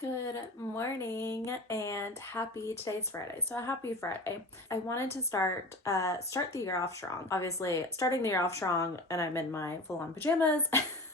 Good morning and today's Friday. So happy Friday. I wanted to start the year off strong. Obviously, starting the year off strong and I'm in my full-on pajamas,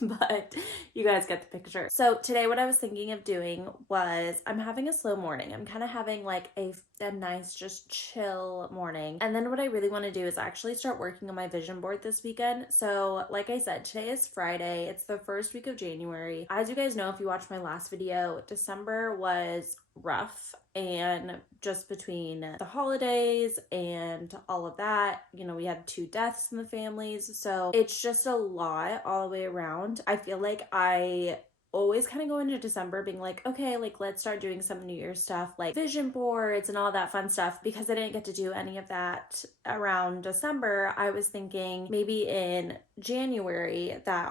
but you guys get the picture. So today what I was thinking of doing was I'm having a slow morning. I'm kind of having like a nice just chill morning. And then what I really want to do is actually start working on my vision board this weekend. So like I said, today is Friday. It's the first week of January. As you guys know, if you watched my last video, December was rough, and just between the holidays and all of that, we had 2 deaths in the families, so it's just a lot all the way around. I feel like I always kind of go into December being like, okay, like let's start doing some New Year's stuff like vision boards and all that fun stuff. Because I didn't get to do any of that around December, I was thinking maybe in January that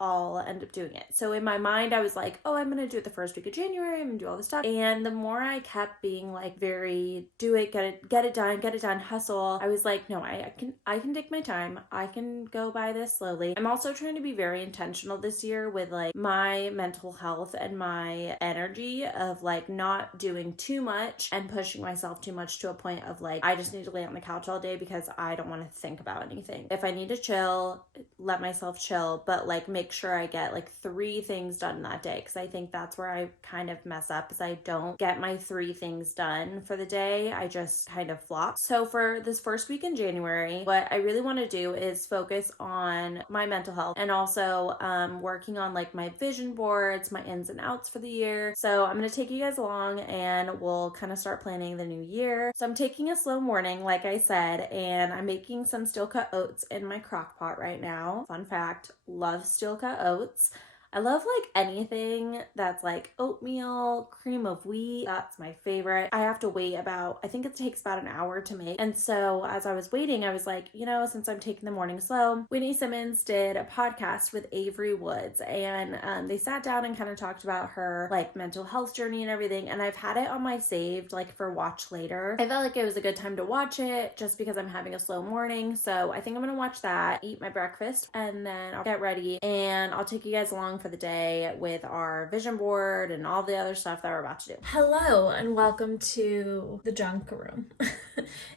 I'll end up doing it. So in my mind, I was like, oh, I'm going to do it the first week of January. I'm going to do all this stuff. And the more I kept being like very do it, get it done, hustle, I was like, no, I can take my time. I can go by this slowly. I'm also trying to be very intentional this year with like my mental health and my energy of like not doing too much and pushing myself too much to a point of like, I just need to lay on the couch all day because I don't want to think about anything. If I need to chill, let myself chill, but like make sure I get like 3 things done that day, because I think that's where I kind of mess up, is I don't get my 3 things done for the day. I just kind of flop. So for this first week in January, what I really want to do is focus on my mental health and also working on like my vision boards, my ins and outs for the year. So I'm going to take you guys along and we'll kind of start planning the new year. So I'm taking a slow morning, like I said, and I'm making some steel cut oats in my crock pot right now. Fun fact, love steel cut oats. I love like anything that's like oatmeal, cream of wheat. That's my favorite. I have to wait I think it takes about an hour to make. And so as I was waiting, I was like, since I'm taking the morning slow, Whitney Simmons did a podcast with Avery Woods, and they sat down and kind of talked about her like mental health journey and everything. And I've had it on my saved like for watch later. I felt like it was a good time to watch it just because I'm having a slow morning. So I think I'm going to watch that, eat my breakfast, and then I'll get ready and I'll take you guys along for the day with our vision board and all the other stuff that we're about to do. Hello and welcome to the junk room,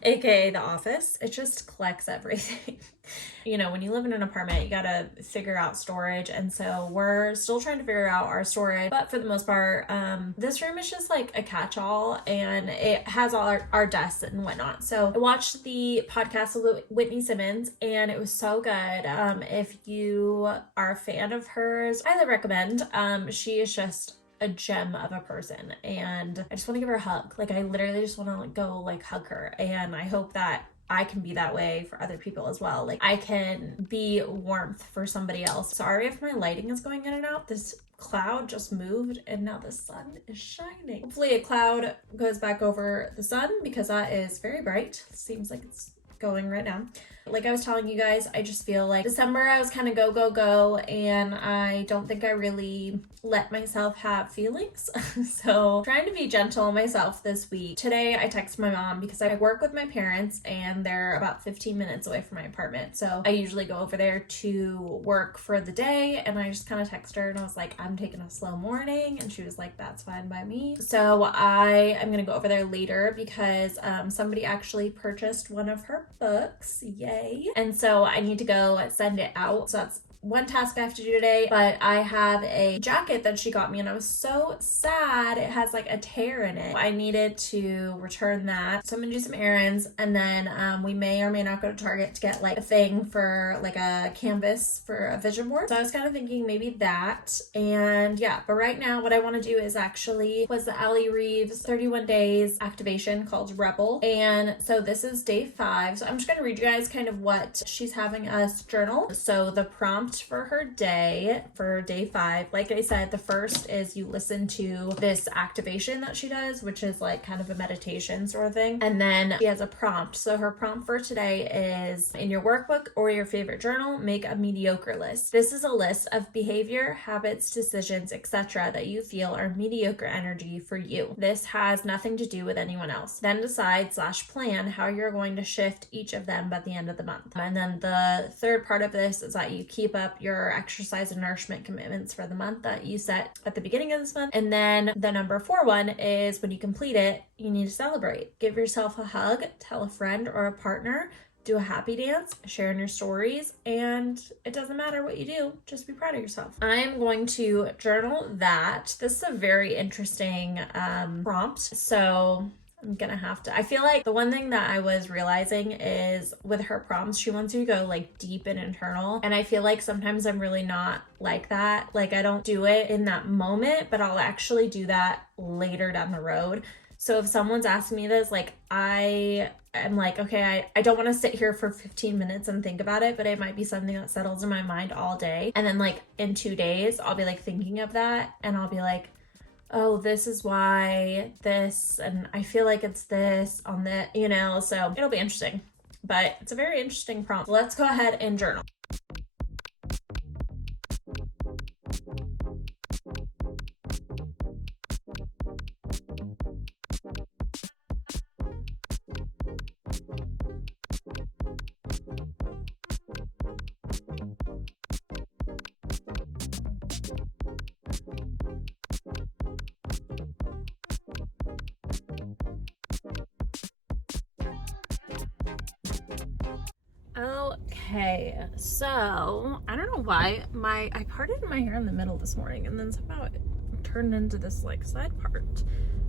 aka the office. It just collects everything. When you live in an apartment, you gotta figure out storage, and so we're still trying to figure out our storage, but for the most part, this room is just like a catch-all, and it has all our desks and whatnot. So I watched the podcast with Whitney Simmons, and it was so good. If you are a fan of hers, I highly recommend. She is just a gem of a person, and I just want to give her a hug. Like I literally just want to go like hug her, and I hope that I can be that way for other people as well. Like I can be warmth for somebody else. Sorry if my lighting is going in and out. This cloud just moved and now the sun is shining. Hopefully a cloud goes back over the sun because that is very bright. Seems like it's going right now. Like I was telling you guys, I just feel like December I was kind of go, and I don't think I really let myself have feelings. So trying to be gentle on myself this week. Today I texted my mom because I work with my parents and they're about 15 minutes away from my apartment. So I usually go over there to work for the day, and I just kind of text her and I was like, I'm taking a slow morning, and she was like, that's fine by me. So I am gonna go over there later because somebody actually purchased one of her books. Yay. And so I need to go send it out. So that's one task I have to do today, but I have a jacket that she got me and I was so sad. It has like a tear in it. I needed to return that. So I'm gonna do some errands, and then we may or may not go to Target to get like a thing for like a canvas for a vision board. So I was kind of thinking maybe that. And yeah, but right now what I want to do is actually was the Allie Reeves 31 days activation called Rebel. And so this is day 5. So I'm just gonna read you guys kind of what she's having us journal. So the prompt for her day for day 5, like I said, the first is you listen to this activation that she does, which is like kind of a meditation sort of thing, and then she has a prompt. So her prompt for today is, in your workbook or your favorite journal, make a mediocre list. This is a list of behavior, habits, decisions, etc. that you feel are mediocre energy for you. This has nothing to do with anyone else. Then decide/plan how you're going to shift each of them by the end of the month. And then the third part of this is that you keep a up your exercise and nourishment commitments for the month that you set at the beginning of this month. And then the number 4 one is when you complete it, you need to celebrate. Give yourself a hug, tell a friend or a partner, do a happy dance, share in your stories, and it doesn't matter what you do, just be proud of yourself. I'm going to journal that. This is a very interesting prompt, so I'm gonna have to. I feel like the one thing that I was realizing is with her prompts, she wants you to go like deep and internal. And I feel like sometimes I'm really not like that. Like I don't do it in that moment, but I'll actually do that later down the road. So if someone's asking me this, like I'm like, okay, I don't want to sit here for 15 minutes and think about it, but it might be something that settles in my mind all day. And then like in 2 days, I'll be like thinking of that and I'll be like, oh, this is why this, and I feel like it's this on the, so it'll be interesting, but it's a very interesting prompt. Let's go ahead and journal. Okay, so I don't know why I parted my hair in the middle this morning and then somehow it turned into this like side part,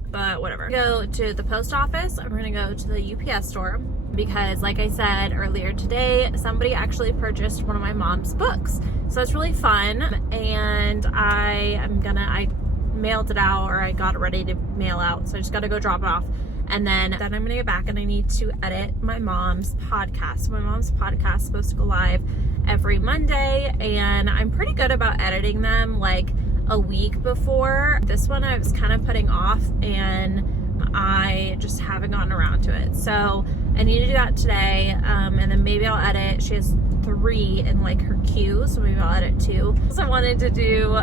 but whatever. Go to the post office. I'm gonna go to the UPS store because like I said earlier today, somebody actually purchased one of my mom's books. So it's really fun, and I mailed it out, or I got it ready to mail out. So I just gotta go drop it off. And then I'm gonna get back and I need to edit my mom's podcast. So my mom's podcast is supposed to go live every Monday, and I'm pretty good about editing them like a week before. This one I was kind of putting off and I just haven't gotten around to it. So I need to do that today, and then maybe I'll edit. She has 3 in like her queue, so maybe I'll edit 2. Also wanted to do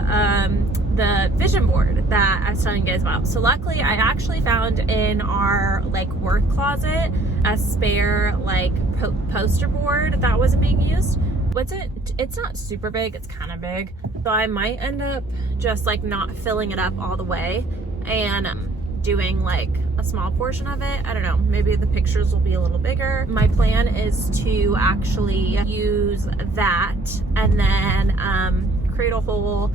the vision board that I was telling you guys about. So luckily I actually found in our like work closet a spare like poster board that wasn't being used. It's not super big, it's kind of big, so I might end up just like not filling it up all the way and doing like a small portion of it. I don't know, maybe the pictures will be a little bigger. My plan is to actually use that and then create a whole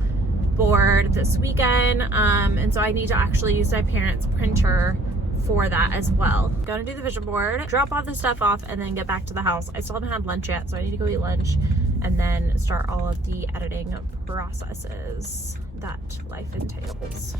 board this weekend, and so I need to actually use my parents' printer for that as well. Gonna do the vision board, drop all this stuff off, and then get back to the house. I still haven't had lunch yet, so I need to go eat lunch and then start all of the editing processes that life entails.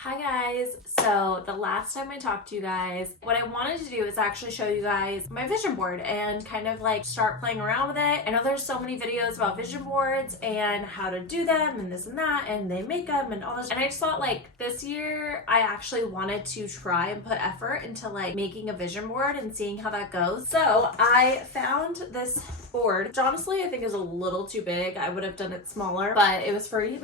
Hi guys, so the last time I talked to you guys, what I wanted to do is actually show you guys my vision board and kind of like start playing around with it. I know there's so many videos about vision boards and how to do them and this and that, and they make them and all this, and I just thought like this year I actually wanted to try and put effort into like making a vision board and seeing how that goes. So I found this board, which honestly I think is a little too big. I would have done it smaller, but it was free.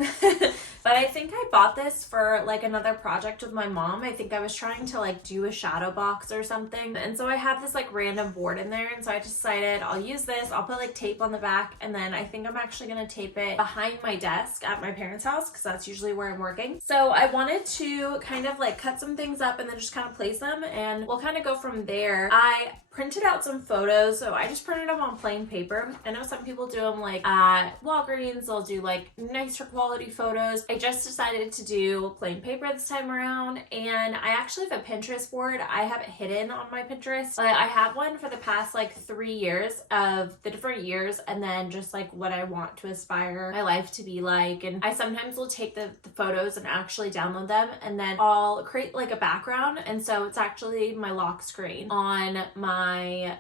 But I think I bought this for like another project with my mom. I think I was trying to like do a shadow box or something, and so I had this like random board in there, and so I decided I'll use this. I'll put like tape on the back, and then I think I'm actually gonna tape it behind my desk at my parents' house because that's usually where I'm working. So I wanted to kind of like cut some things up and then just kind of place them, and we'll kind of go from there. I printed out some photos, so I just printed them on plain paper. I know some people do them like at Walgreens, they'll do like nicer quality photos. I just decided to do plain paper this time around, and I actually have a Pinterest board. I have it hidden on my Pinterest, but I have one for the past like 3 years of the different years, and then just like what I want to aspire my life to be like. And I sometimes will take the photos and actually download them, and then I'll create like a background, and so it's actually my lock screen on my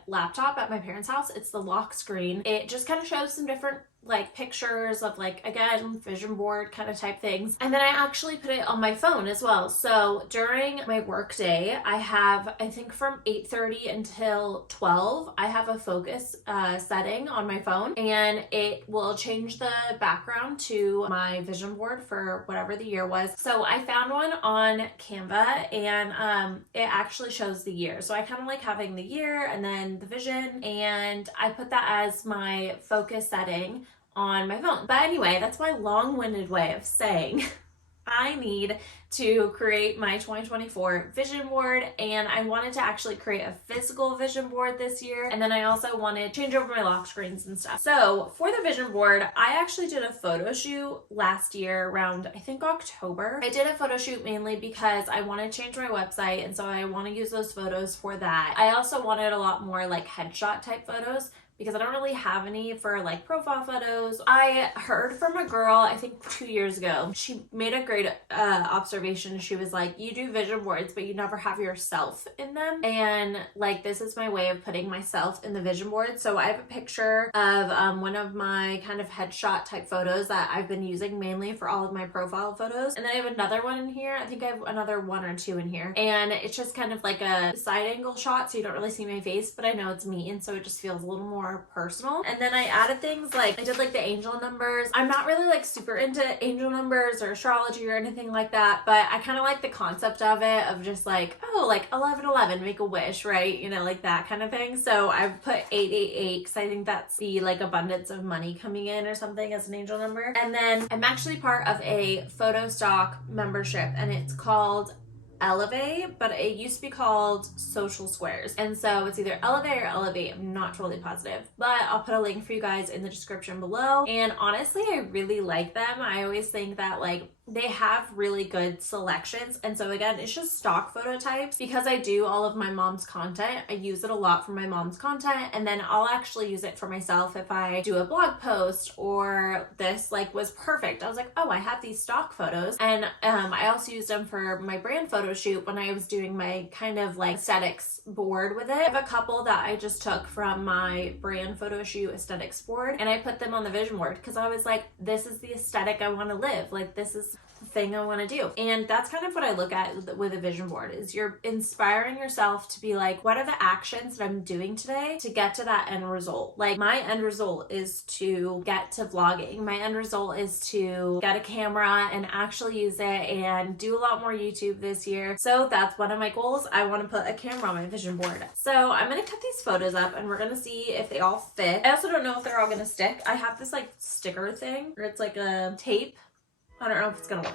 laptop at my parents' house. It's the lock screen. It just kind of shows some different like pictures of like, again, vision board kind of type things. And then I actually put it on my phone as well. So during my work day, I have, I think from 8:30 until 12, I have a focus setting on my phone, and it will change the background to my vision board for whatever the year was. So I found one on Canva, and it actually shows the year. So I kind of like having the year and then the vision, and I put that as my focus setting on my phone. But anyway, that's my long-winded way of saying I need to create my 2024 vision board, and I wanted to actually create a physical vision board this year. And then I also wanted to change over my lock screens and stuff. So for the vision board, I actually did a photo shoot last year around, I think, October. I did a photo shoot mainly because I want to change my website, and so I want to use those photos for that. I also wanted a lot more like headshot type photos, because I don't really have any for like profile photos. I heard from a girl, I think 2 years ago, she made a great observation. She was like, you do vision boards, but you never have yourself in them. And like, this is my way of putting myself in the vision board. So I have a picture of one of my kind of headshot type photos that I've been using mainly for all of my profile photos. And then I have another one in here. I think I have another 1 or 2 in here. And it's just kind of like a side angle shot, so you don't really see my face, but I know it's me. And so it just feels a little more personal. And then I added things like, I did like the angel numbers. I'm not really like super into angel numbers or astrology or anything like that, but I kind of like the concept of it, of just like, oh, like 1111, make a wish, right? You know, like that kind of thing. So I put 888 because I think that's the like abundance of money coming in or something as an angel number. And then I'm actually part of a photo stock membership, and it's called Elevae, but it used to be called Social Squares. And so it's either Elevae or Elevate. I'm not totally positive, but I'll put a link for you guys in the description below. And honestly, I really like them. I always think that like they have really good selections. And so again, it's just stock photo types. Because I do all of my mom's content, I use it a lot for my mom's content, and then I'll actually use it for myself if I do a blog post, or this like was perfect. I was like, oh, I have these stock photos. And I also used them for my brand photo shoot when I was doing my kind of like aesthetics board with it. I have a couple that I just took from my brand photo shoot aesthetics board, and I put them on the vision board because I was like, this is the aesthetic I want to live. Like, this is the thing I want to do. And that's kind of what I look at with a vision board, is you're inspiring yourself to be like, what are the actions that I'm doing today to get to that end result? Like, my end result is to get to vlogging. My end result is to get a camera and actually use it and do a lot more YouTube this year. So that's one of my goals. I want to put a camera on my vision board. So I'm going to cut these photos up, and we're going to see if they all fit. I also don't know if they're all going to stick. I have this like sticker thing, or it's like a tape. I don't know if it's gonna work.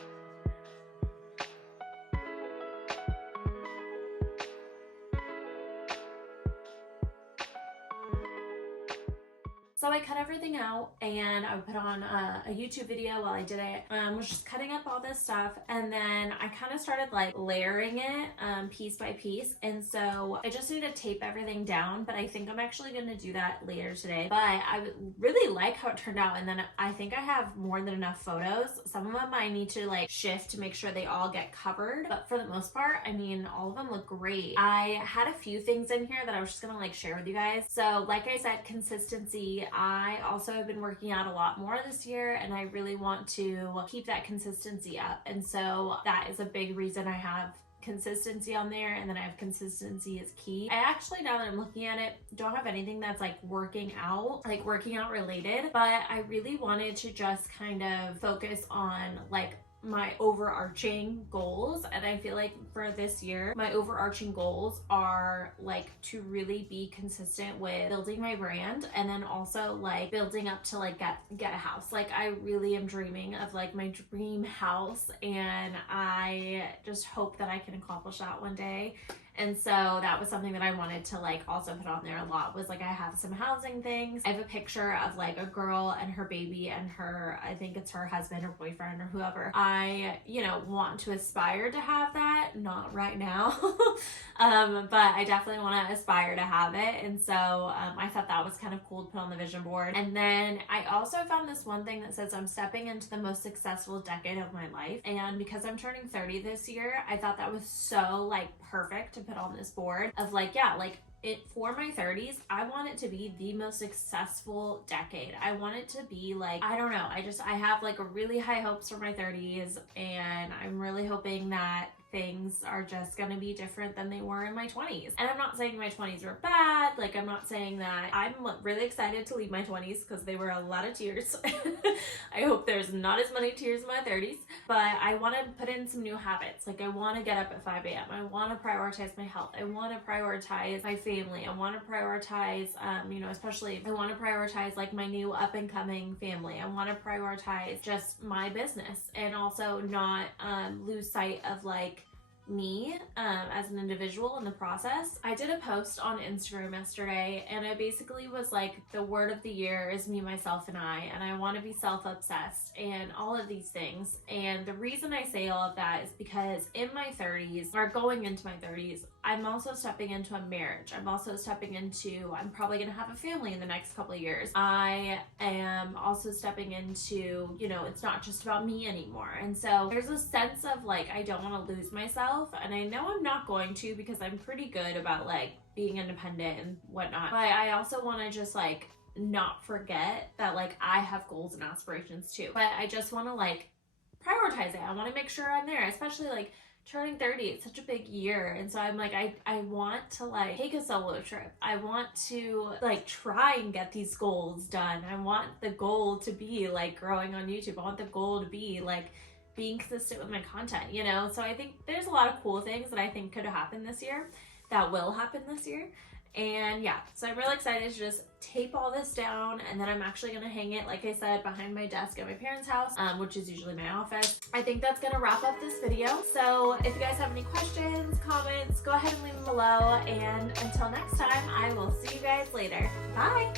So I cut everything out, and I put on a YouTube video while I did it. Was just cutting up all this stuff, and then I kind of started like layering it piece by piece. And so I just need to tape everything down, but I think I'm actually going to do that later today. But I really like how it turned out, and then I think I have more than enough photos. Some of them I need to like shift to make sure they all get covered, but for the most part, I mean, all of them look great. I had a few things in here that I was just gonna like share with you guys. So like I said, consistency. I also have been working out a lot more this year, and I really want to keep that consistency up. And so that is a big reason I have consistency on there, and then I have consistency is key. I actually, now that I'm looking at it, don't have anything that's like working out related, but I really wanted to just kind of focus on like my overarching goals. And I feel like for this year, my overarching goals are like to really be consistent with building my brand, and then also like building up to like get a house. Like, I really am dreaming of like my dream house, and I just hope that I can accomplish that one day. And so that was something that I wanted to like also put on there a lot, was like, I have some housing things. I have a picture of like a girl and her baby and her, I think it's her husband or boyfriend or whoever. I, you know, want to aspire to have that, not right now. But I definitely want to aspire to have it. And so I thought that was kind of cool to put on the vision board. And then I also found this one thing that says, I'm stepping into the most successful decade of my life. And because I'm turning 30 this year, I thought that was so like perfect to put on this board of like, yeah, like for my 30s, I want it to be the most successful decade. I want it to be like, I don't know, I have like a really high hopes for my 30s, and I'm really hoping that things are just gonna be different than they were in my 20s. And I'm not saying my 20s were bad, like I'm not saying that. I'm really excited to leave my 20s because they were a lot of tears. I hope there's not as many tears in my 30s, but I want to put in some new habits. Like I want to get up at 5 a.m. I want to prioritize my health. I want to prioritize my family. I want to prioritize, especially I want to prioritize like my new up and coming family. I want to prioritize just my business, and also not lose sight of like me as an individual in the process. I did a post on Instagram yesterday, and I basically was like, the word of the year is me, myself, and I want to be self-obsessed and all of these things. And the reason I say all of that is because in my 30s, or going into my 30s, I'm also stepping into a marriage. I'm probably going to have a family in the next couple of years. I am also stepping into, it's not just about me anymore. And so there's a sense of like, I don't want to lose myself. And I know I'm not going to, because I'm pretty good about like being independent and whatnot. But I also want to just like not forget that like I have goals and aspirations too. But I just want to like prioritize it. I want to make sure I'm there, especially like turning 30. It's such a big year. And so I'm like, I want to like take a solo trip. I want to like try and get these goals done. I want the goal to be like growing on YouTube. I want the goal to be like being consistent with my content, So I think there's a lot of cool things that I think could have happened this year, that will happen this year. And yeah, so I'm really excited to just tape all this down, and then I'm actually going to hang it, like I said, behind my desk at my parents' house, which is usually my office. I think that's going to wrap up this video. So if you guys have any questions, comments, go ahead and leave them below. And until next time, I will see you guys later. Bye!